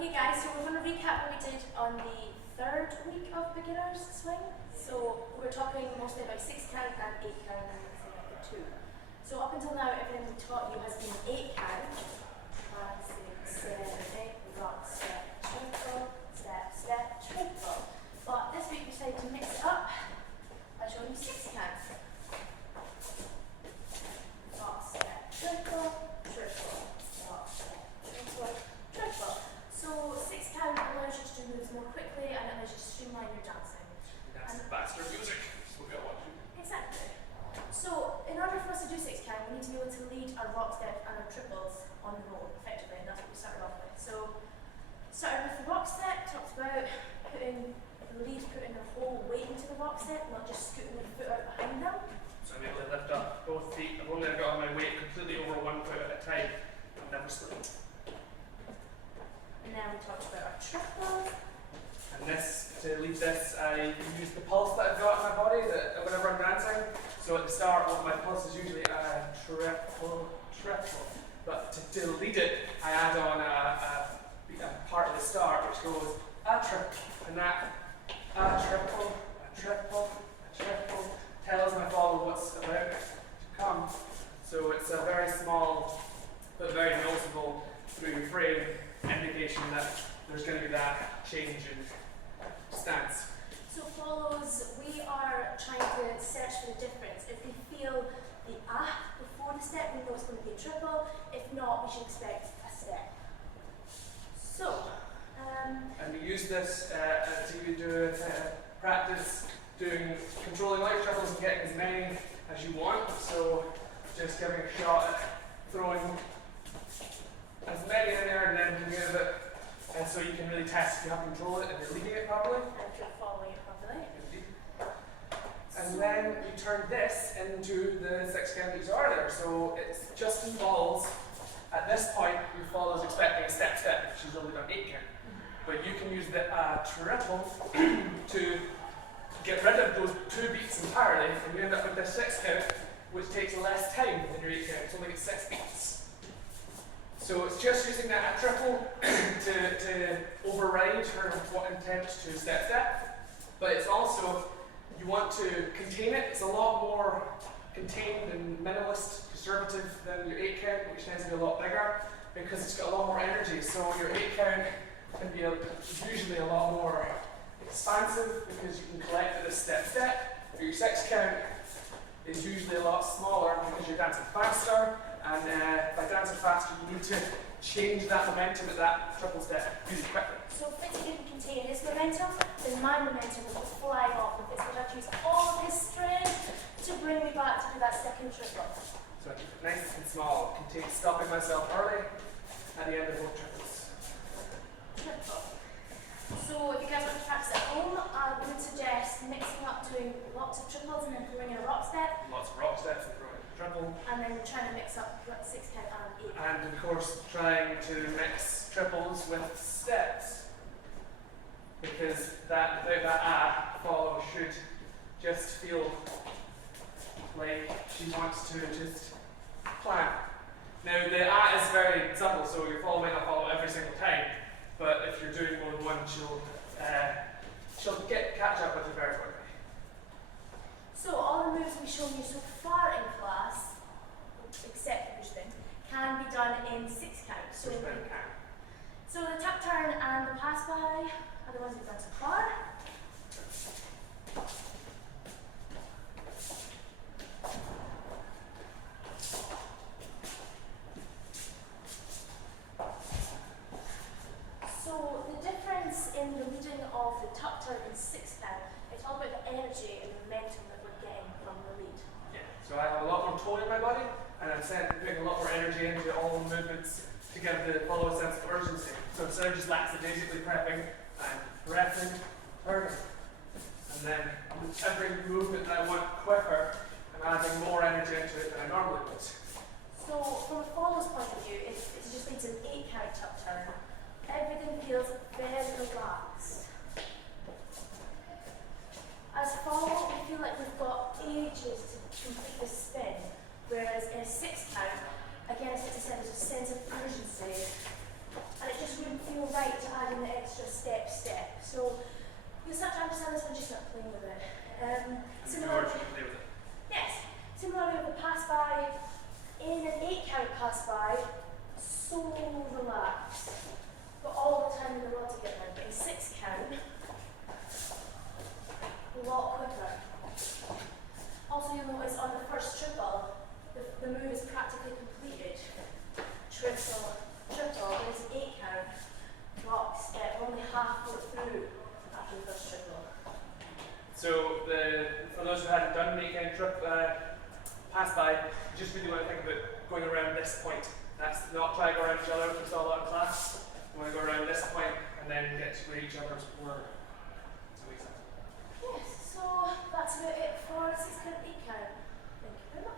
Okay guys, so we're going to recap what we did on the third week of beginners swing. So we're talking mostly about 6 count and 8 count and the 2. So up until now everything we taught you has been 8 count. 5, 6, 7, 8, rock, step, triple, step, step, triple. But this week we decided to mix it up by showing you 6 count. Rock, step, triple, triple, rock, step, triple, triple. So 6 count allows you to do moves more quickly and it allows you to streamline your dancing. That's faster music. That's what we all want to do. Exactly. So in order for us to do 6 count, we need to be able to lead our rock step and our triples on the roll effectively, and that's what we started off with. So starting with the rock step, talked about putting the lead, putting the whole weight into the rock step, not just scooting the foot out behind them. So I'm able to lift up both feet. I've only got my weight completely over one foot at a time. I'm never slipping. And then we talked about our triple. And this, to lead this, I use the pulse that I've got in my body that whenever I'm dancing. So at the start, my pulse is usually a triple. But to lead it, I add on a part of the start which goes a triple, and that a triple, a triple, a triple tells my follower what's about to come. So it's a very small but very noticeable through your frame indication that there's going to be that change in stance. So follows, we are trying to search for the difference. If we feel the before the step, we know it's going to be a triple. If not, we should expect a step. So, and we use this to do practice doing controlling light triples and getting as many as you want. So just giving a shot at throwing as many in there and then doing a bit so you can really test if you have control it and you're leading it properly. And if you're following it properly. And then you turn this into the 6 count that you saw earlier. So it just involves, at this point, your follow is expecting a step step. She's only done 8 count. But you can use the triple to get rid of those 2 beats entirely, and you end up with the 6 count, which takes less time than your 8 count. It's only 6 beats. So it's just using that triple to override her intent to step step, but it's also, you want to contain it. It's a lot more contained and minimalist, conservative than your 8 count, which tends to be a lot bigger because it's got a lot more energy. So your 8 count can be usually a lot more expansive because you can collect it as step step. Your 6 count is usually a lot smaller because you're dancing faster. And by dancing faster, you need to change that momentum at that triple step really quickly. So if Fitz didn't contain his momentum, then my momentum would go flying off, and Fitz would have to use all of his strength to bring me back to do that second triple. So nice and small, stopping myself early at the end of both triples. Triple. So if you guys want to practice at home, I would suggest mixing up doing lots of triples and then throwing in a rock step. Lots of rock steps and throwing in a triple. And then trying to mix up 6 count and 8. And of course trying to mix triples with steps. Because that follow should just feel like she wants to just plan. Now the is very subtle, so your follow might not follow every single time. But if you're doing more than one, she'll catch up with you very quickly. So all the moves we've shown you so far in class, except the push thing, can be done in 6 count. So the tap turn and the pass by are the ones we've done so far. So the difference in the leading of the tuck turn in 6 count, it's all about the energy and the momentum that we're getting from the lead. Yeah. So I have a lot more tone in my body, and I'm putting a lot more energy into all the movements to give the follow a sense of urgency. So instead of just lackadaisically prepping, I'm prepping, turning. And then every movement that I want quicker, I'm adding more energy into it than I normally would. So from a follow's point of view, it just needs an 8 count tuck turn. Everything feels very relaxed. As follow, we feel like we've got ages to complete the spin, whereas in a 6 count, again, as I said, there's a sense of urgency, and it just reinforces feel right to add in the extra step. So you'll start to understand this when you start playing with it. Similarly, yes, similarly with the pass by, in an 8 count pass by, so relaxed, but all the time in the world to get there. But in 6 count, a lot quicker. Also, you'll notice on the first triple, the move is practically completed. Triple, whereas 8 count, rock step, only halfway through after the first triple. So for those who hadn't done the 8 count pass by, you just really want to think about going around this point. That's not trying to go around each other, we saw a lot in class. You want to go around this point and then get to where each other's were. Does that make sense? Yes, so that's about it for 6 count, 8 count.